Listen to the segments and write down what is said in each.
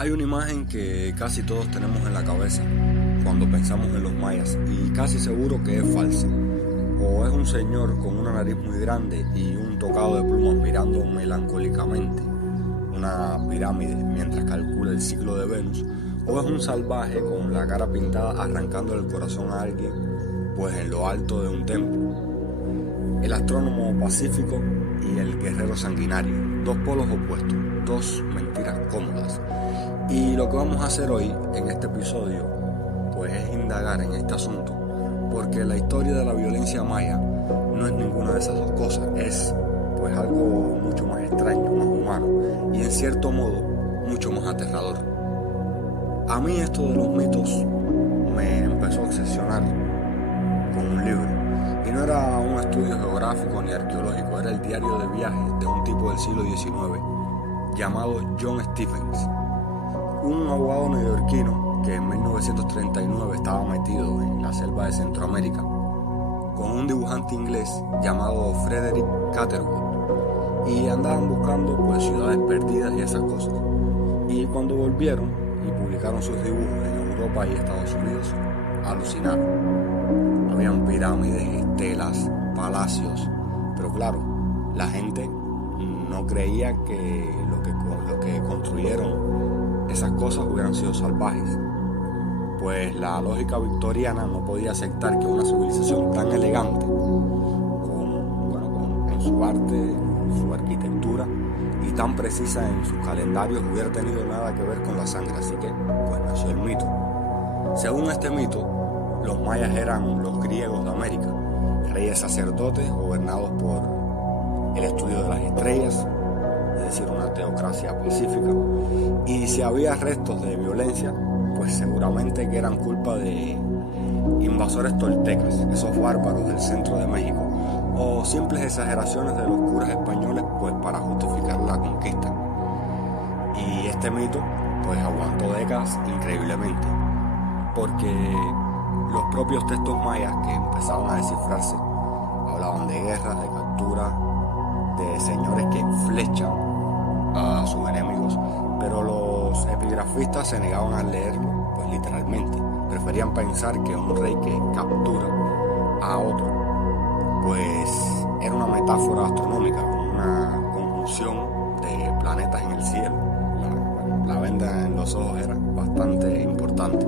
Hay una imagen que casi todos tenemos en la cabeza cuando pensamos en los mayas y casi seguro que es falsa. O es un señor con una nariz muy grande y un tocado de plumas mirando melancólicamente una pirámide mientras calcula el ciclo de Venus, o es un salvaje con la cara pintada arrancando el corazón a alguien, pues en lo alto de un templo. El astrónomo pacífico y el guerrero sanguinario, dos polos opuestos, dos mentiras cómodas. Y lo que vamos a hacer hoy en este episodio, pues es indagar en este asunto, porque la historia de la violencia maya no es ninguna de esas dos cosas, es pues algo mucho más extraño, más humano y en cierto modo mucho más aterrador. A mí esto de los mitos me empezó a obsesionar con un libro, y no era un estudio geográfico ni arqueológico, era el diario de viajes de un tipo del siglo XIX llamado John Stephens, un abogado neoyorquino que en 1939 estaba metido en la selva de Centroamérica con un dibujante inglés llamado Frederick Catherwood, y andaban buscando pues ciudades perdidas y esas cosas. Y cuando volvieron y publicaron sus dibujos en Europa y Estados Unidos, alucinaron. Habían pirámides, estelas, palacios, pero claro, la gente no creía que lo que construyeron esas cosas hubieran sido salvajes, pues la lógica victoriana no podía aceptar que una civilización tan elegante, en su arte, su arquitectura y tan precisa en sus calendarios, hubiera tenido nada que ver con la sangre. Así que pues nació el mito. Según este mito, los mayas eran los griegos de América, reyes sacerdotes gobernados por el estudio de las estrellas, es decir, una teocracia pacífica, y si había restos de violencia, pues seguramente que eran culpa de invasores toltecas, esos bárbaros del centro de México, o simples exageraciones de los curas españoles pues para justificar la conquista. Y este mito pues aguantó décadas increíblemente, porque los propios textos mayas que empezaban a descifrarse hablaban de guerras, de capturas, de señores que flechan a sus enemigos, pero los epigrafistas se negaban a leerlo pues literalmente. Preferían pensar que un rey que captura a otro pues era una metáfora astronómica, una conjunción de planetas en el cielo. La venda en los ojos era bastante importante.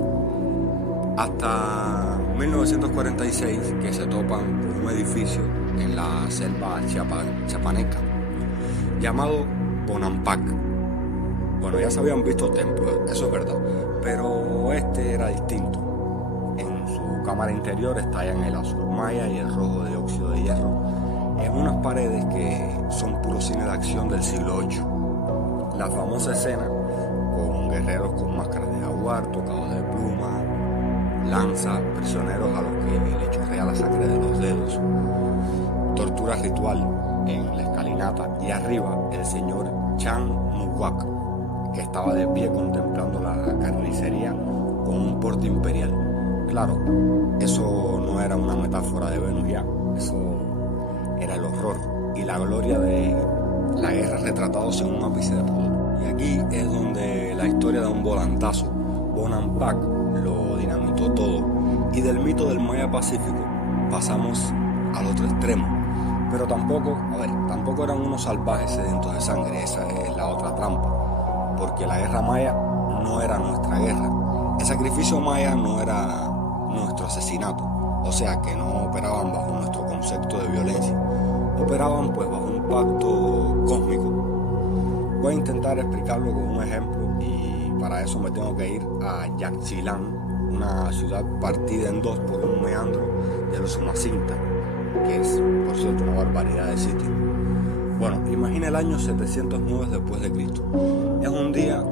Hasta 1946 que se topan con un edificio en la selva chiapaneca llamado Bonampak. Bueno, ya se habían visto templos, eso es verdad, pero este era distinto. En su cámara interior estallan el azul maya y el rojo de óxido de hierro en unas paredes que son puro cine de acción del siglo VIII. La famosa escena con guerreros con máscaras de jaguar, tocados de pluma, lanzas, prisioneros a los que le chorrea la sangre de los dedos, tortura ritual en la escalinata, y arriba el señor Chan Mukwak, que estaba de pie contemplando la carnicería con un porte imperial. Claro, eso no era una metáfora de Venus ya, eso era el horror y la gloria de la guerra retratados en un ápice de poder. Y aquí es donde la historia da un volantazo. Bonampak lo dinamitó todo, y del mito del Maya Pacífico pasamos al otro extremo. Pero tampoco eran unos salvajes sedientos de sangre, esa es la otra trampa, porque la guerra maya no era nuestra guerra, el sacrificio maya no era nuestro asesinato, o sea que no operaban bajo nuestro concepto de violencia, operaban pues bajo un pacto cósmico. Voy a intentar explicarlo con un ejemplo, y para eso me tengo que ir a Yaxchilán, una ciudad partida en dos por un meandro de los Umacinta, que es, por cierto, una barbaridad de sitio. Bueno, imagina el año 709 después de Cristo. Es un día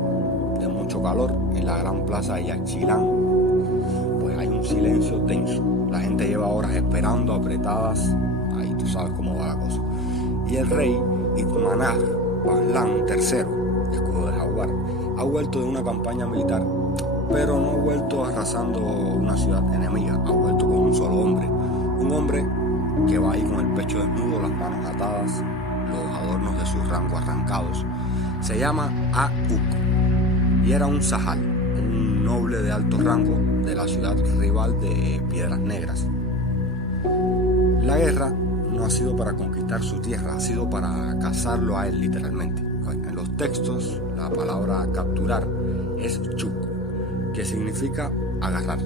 de mucho calor en la gran plaza de Yaxchilán. Pues hay un silencio tenso. La gente lleva horas esperando, apretadas. Ahí tú sabes cómo va la cosa. Y el rey Itmanaj Paslan III, escudo de jaguar, ha vuelto de una campaña militar, pero no ha vuelto arrasando una ciudad enemiga. Ha vuelto con un solo hombre. Un hombre que va ahí con el pecho desnudo, las manos atadas, los adornos de su rango arrancados. Se llama Auk. y era un sajal, un noble de alto rango de la ciudad rival de Piedras Negras. La guerra no ha sido para conquistar su tierra, ha sido para cazarlo a él literalmente. En los textos la palabra capturar es chuk, que significa agarrar.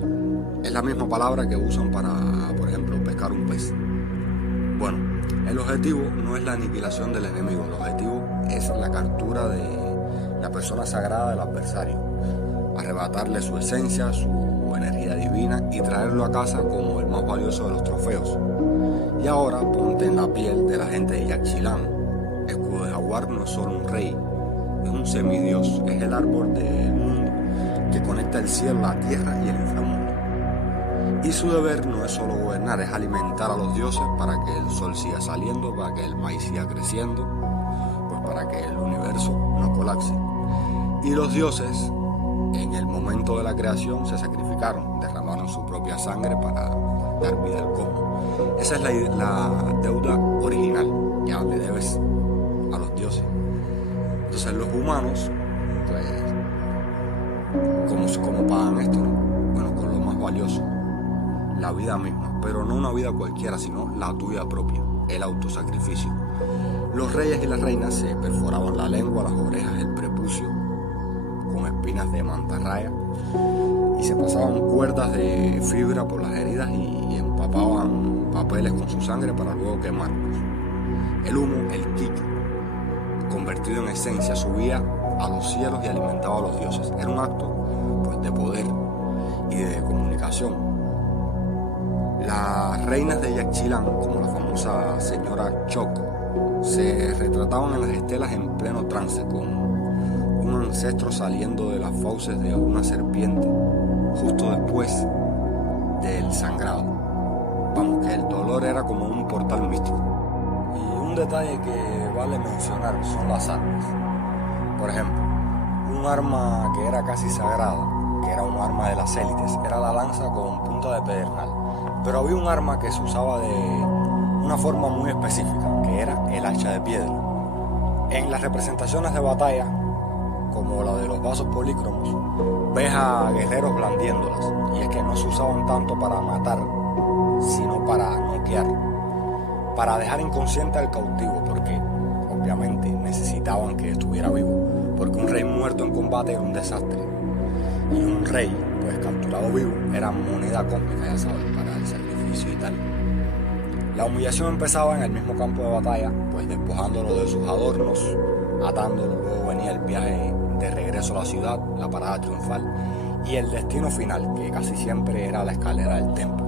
Es la misma palabra que usan para, por ejemplo, pescar un pez. Bueno, el objetivo no es la aniquilación del enemigo, el objetivo es la captura de la persona sagrada del adversario, arrebatarle su esencia, su energía divina y traerlo a casa como el más valioso de los trofeos. Y ahora ponte en la piel de la gente de Yaxchilán. Escudo de Jaguar no es solo un rey, es un semidios, es el árbol del mundo que conecta el cielo, la tierra y el inframundo. Y su deber no es solo gobernar, es alimentar a los dioses para que el sol siga saliendo, para que el maíz siga creciendo, pues para que el universo no colapse. Y los dioses, en el momento de la creación, se sacrificaron, derramaron su propia sangre para dar vida al cosmos. Esa es la deuda original, ya le debes a los dioses. Entonces los humanos, pues, ¿cómo pagan esto, no? Bueno, con lo más valioso, la vida misma, pero no una vida cualquiera, sino la tuya propia, el autosacrificio. Los reyes y las reinas se perforaban la lengua, las orejas, el prepucio, con espinas de mantarraya, y se pasaban cuerdas de fibra por las heridas y empapaban papeles con su sangre para luego quemarlos. El humo, el kik, convertido en esencia, subía a los cielos y alimentaba a los dioses. Era un acto, pues, de poder y de comunicación. Las reinas de Yaxchilán, como la famosa señora Choco, se retrataban en las estelas en pleno trance, con un ancestro saliendo de las fauces de una serpiente justo después del sangrado. Vamos, que el dolor era como un portal místico. Y un detalle que vale mencionar son las armas. Por ejemplo, un arma que era casi sagrada, que era un arma de las élites, era la lanza con punta de pedernal. Pero había un arma que se usaba de una forma muy específica, que era el hacha de piedra. En las representaciones de batalla, como la de los vasos polícromos, ves a guerreros blandiéndolas, y es que no se usaban tanto para matar, sino para noquear, para dejar inconsciente al cautivo, porque obviamente necesitaban que estuviera vivo, porque un rey muerto en combate era un desastre, y un rey, pues, capturado vivo era moneda cósmica, ya sabes, para el sacrificio y tal. La humillación empezaba en el mismo campo de batalla, pues despojándolo de sus adornos, atándolo. Luego venía el viaje de regreso a la ciudad, la parada triunfal y el destino final, que casi siempre era la escalera del templo.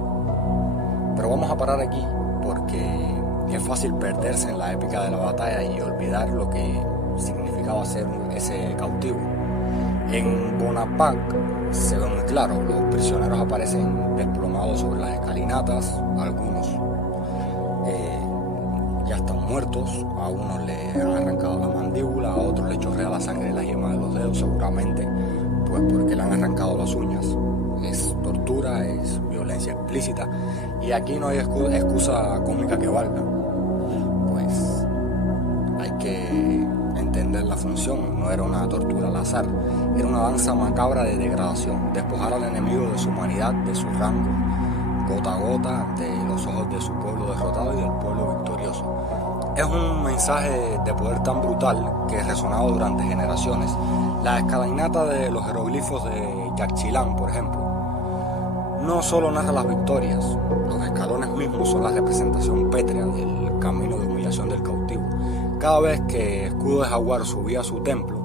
Pero vamos a parar aquí porque es fácil perderse en la épica de la batalla y olvidar lo que significaba ser ese cautivo. En Bonaparte se ve muy claro, los prisioneros aparecen desplomados sobre las escalinatas, algunos ya están muertos, a unos le han arrancado la mandíbula, a otros le chorrea la sangre de la yema de los dedos, seguramente pues porque le han arrancado las uñas. Es tortura, es violencia explícita, y aquí no hay excusa cómica que valga. Pues hay que entender la función, no era una tortura al azar, era una danza macabra de degradación, despojar al enemigo de su humanidad, de su rango, gota a gota, ante los ojos de su pueblo derrotado y del pueblo victorioso. Es un mensaje de poder tan brutal que resonado durante generaciones. La escalinata de los jeroglifos de Yaxchilán, por ejemplo, no solo narra las victorias, los escalones mismos son la representación pétrea del camino de humillación del cautivo. Cada vez que Escudo de Jaguar subía a su templo,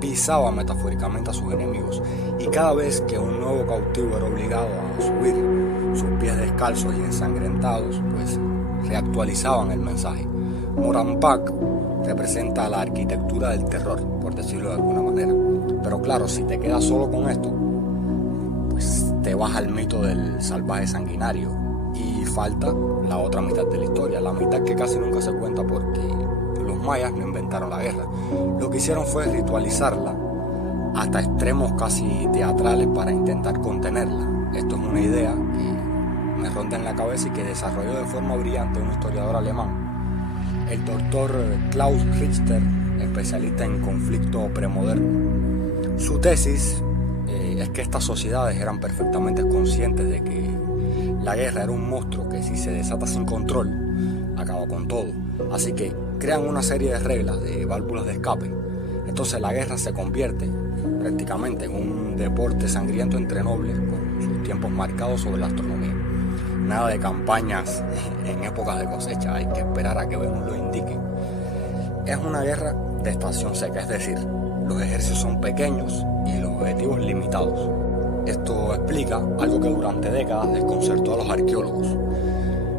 pisaba metafóricamente a sus enemigos, y cada vez que un nuevo cautivo era obligado a subir, sus pies descalzos y ensangrentados, pues reactualizaban el mensaje. Morampak representa la arquitectura del terror, por decirlo de alguna manera. Pero claro, si te quedas solo con esto, pues te vas al mito del salvaje sanguinario y falta la otra mitad de la historia, la mitad que casi nunca se cuenta porque los mayas no inventaron la guerra. Lo que hicieron fue ritualizarla hasta extremos casi teatrales para intentar contenerla. Esto es una idea que me ronda en la cabeza y que desarrolló de forma brillante un historiador alemán, el doctor Klaus Richter, especialista en conflicto premoderno. Su tesis es que estas sociedades eran perfectamente conscientes de que la guerra era un monstruo que si se desata sin control, acaba con todo. Así que crean una serie de reglas de válvulas de escape. Entonces la guerra se convierte prácticamente en un deporte sangriento entre nobles con sus tiempos marcados sobre la astronomía. Nada de campañas en épocas de cosecha, hay que esperar a que Venus lo indique. Es una guerra de estación seca, es decir, los ejércitos son pequeños y los objetivos limitados. Esto explica algo que durante décadas desconcertó a los arqueólogos,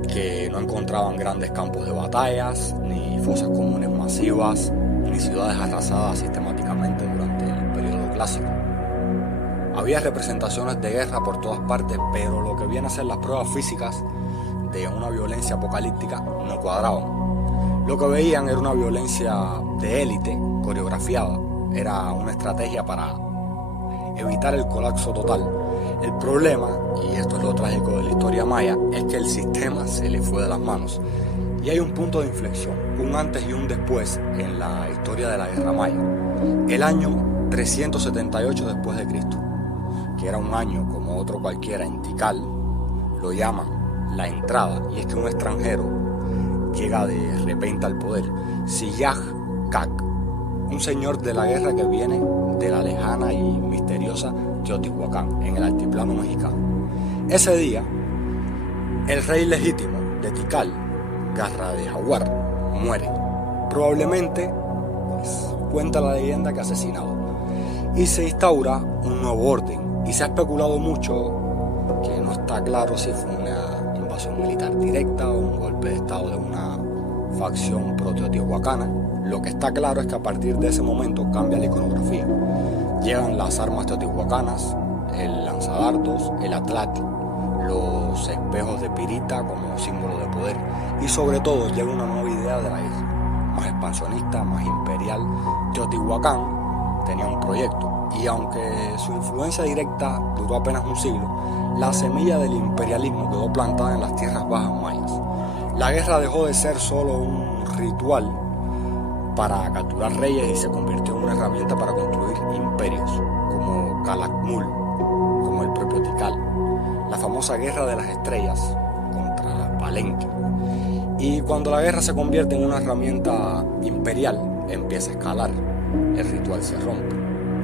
que no encontraban grandes campos de batallas, ni fosas comunes masivas, ni ciudades arrasadas sistemáticamente durante el periodo clásico. Había representaciones de guerra por todas partes, pero lo que viene a ser las pruebas físicas de una violencia apocalíptica no cuadraban. Lo que veían era una violencia de élite, coreografiada, era una estrategia para evitar el colapso total. El problema, y esto es lo trágico de la historia maya, es que el sistema se le fue de las manos. Y hay un punto de inflexión, un antes y un después en la historia de la guerra maya. El año 378 después de Cristo, que era un año como otro cualquiera en Tikal, lo llaman la entrada, y es que un extranjero llega de repente al poder. Siyaj Kak, un señor de la guerra que viene de la lejana y misteriosa Teotihuacán, en el altiplano mexicano. Ese día, el rey legítimo de Tikal, Garra de Jaguar, muere. Probablemente, pues, cuenta la leyenda que asesinado. Y se instaura un nuevo orden. Y se ha especulado mucho, que no está claro si fue una invasión militar directa o un golpe de estado de una facción pro-teotihuacana. Lo que está claro es que a partir de ese momento cambia la iconografía. Llegan las armas teotihuacanas, el lanzadardos, el atlati, los espejos de pirita como símbolo de poder, y sobre todo llega una nueva idea de la guerra, más expansionista, más imperial. Teotihuacán tenía un proyecto, y aunque su influencia directa duró apenas un siglo, la semilla del imperialismo quedó plantada en las tierras bajas mayas. La guerra dejó de ser solo un ritual para capturar reyes y se convirtió en una herramienta para construir imperios, como Calakmul, como el propio Tikal, la famosa guerra de las estrellas contra Palenque. Y cuando la guerra se convierte en una herramienta imperial, empieza a escalar, el ritual se rompe.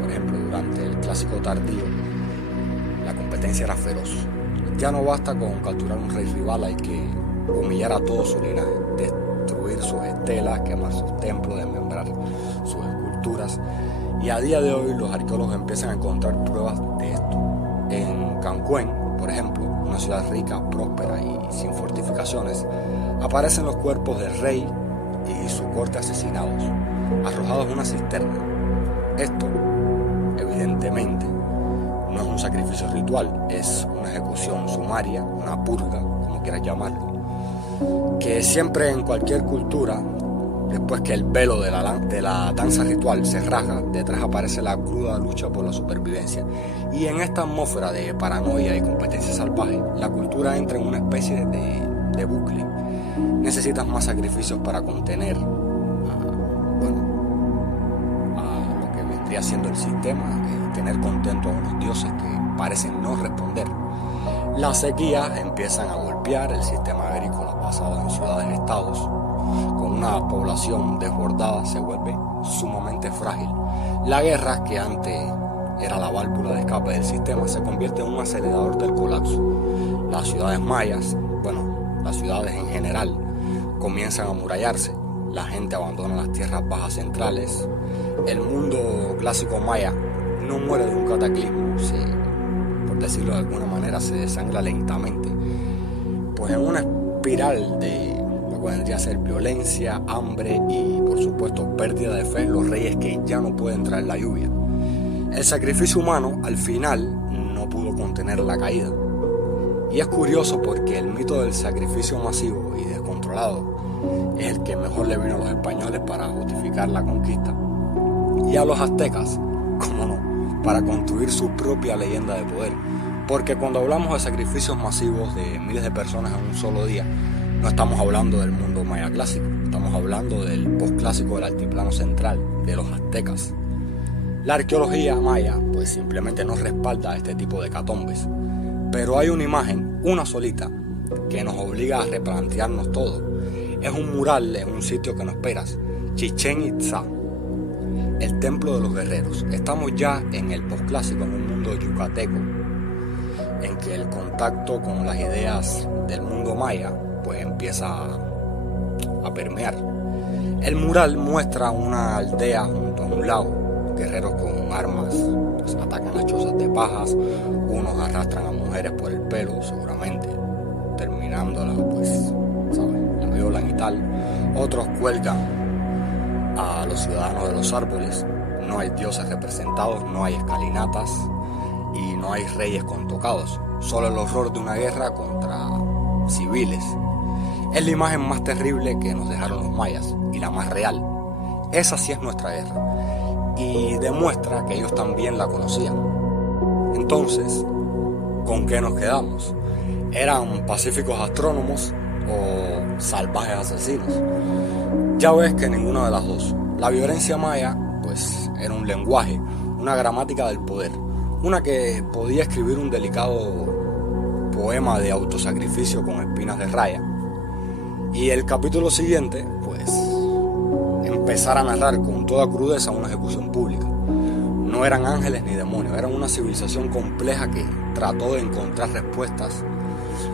Por ejemplo, durante el clásico tardío, la competencia era feroz. Ya no basta con capturar un rey rival, hay que humillar a todo su linaje, destruir sus estelas, quemar sus templos, desmembrar sus esculturas. Y a día de hoy los arqueólogos empiezan a encontrar pruebas de esto. En Cancuén, por ejemplo, una ciudad rica, próspera y sin fortificaciones, aparecen los cuerpos del rey y su corte asesinados, arrojados en una cisterna. Esto, evidentemente, no es un sacrificio ritual, es una ejecución sumaria, una purga, como quieras llamarlo, que siempre en cualquier cultura, después que el velo de la danza ritual se rasga, detrás aparece la cruda lucha por la supervivencia. Y en esta atmósfera de paranoia y competencia salvaje, la cultura entra en una especie de bucle. Necesitas más sacrificios para contener a lo que vendría siendo el sistema, tener contento a unos dioses que parecen no responder. Las sequías empiezan a golpear el sistema agrícola basado en ciudades-estados. Con una población desbordada se vuelve sumamente frágil. La guerra, que antes era la válvula de escape del sistema, se convierte en un acelerador del colapso. Las ciudades mayas, las ciudades en general, comienzan a amurallarse. La gente abandona las tierras bajas centrales. El mundo clásico maya no muere de un cataclismo, por decirlo de alguna manera, se desangra lentamente, pues en una espiral de lo que vendría a ser violencia, hambre y por supuesto pérdida de fe en los reyes que ya no pueden traer la lluvia. El sacrificio humano al final no pudo contener la caída. Y es curioso porque el mito del sacrificio masivo y descontrolado es el que mejor le vino a los españoles para justificar la conquista, y a los aztecas, cómo no, para construir su propia leyenda de poder. Porque cuando hablamos de sacrificios masivos de miles de personas en un solo día, no estamos hablando del mundo maya clásico, estamos hablando del postclásico del altiplano central, de los aztecas. La arqueología maya pues simplemente no respalda este tipo de hecatombes, pero hay una imagen, una solita, que nos obliga a replantearnos todo. Es un mural en un sitio que no esperas, Chichén Itzá, el templo de los guerreros. Estamos ya en el posclásico, en un mundo yucateco, en que el contacto con las ideas del mundo maya pues empieza a permear. El mural muestra una aldea junto a un lago. Guerreros con armas pues, atacan a chozas de pajas, unos arrastran a mujeres por el pelo, seguramente, terminándola, pues, ¿sabes? La violan y tal. Otros cuelgan a los ciudadanos de los árboles. No hay dioses representados, no hay escalinatas y no hay reyes con tocados. Solo el horror de una guerra contra civiles. Es la imagen más terrible que nos dejaron los mayas y la más real. Esa sí es nuestra guerra. Y demuestra que ellos también la conocían. Entonces, ¿con qué nos quedamos? ¿Eran pacíficos astrónomos o salvajes asesinos? Ya ves que ninguna de las dos. La violencia maya, pues, era un lenguaje, una gramática del poder, una que podía escribir un delicado poema de autosacrificio con espinas de raya. Y el capítulo siguiente, pues, empezar a narrar con toda crudeza una ejecución pública. No eran ángeles ni demonios, eran una civilización compleja que trató de encontrar respuestas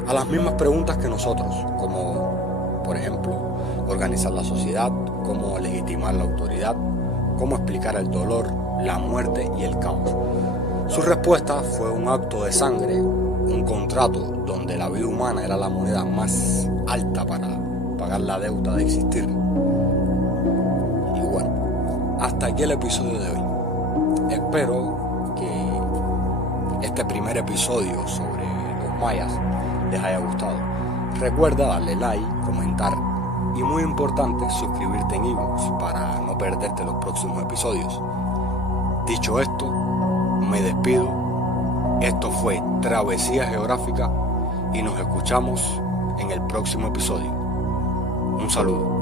a las mismas preguntas que nosotros, como, por ejemplo, organizar la sociedad, cómo legitimar la autoridad, cómo explicar el dolor, la muerte y el caos. Su respuesta fue un acto de sangre, un contrato donde la vida humana era la moneda más alta para pagar la deuda de existir. Hasta aquí el episodio de hoy. Espero que este primer episodio sobre los mayas les haya gustado. Recuerda darle like, comentar y muy importante suscribirte en iVoox para no perderte los próximos episodios. Dicho esto, me despido. Esto fue Travesía Geográfica y nos escuchamos en el próximo episodio. Un saludo.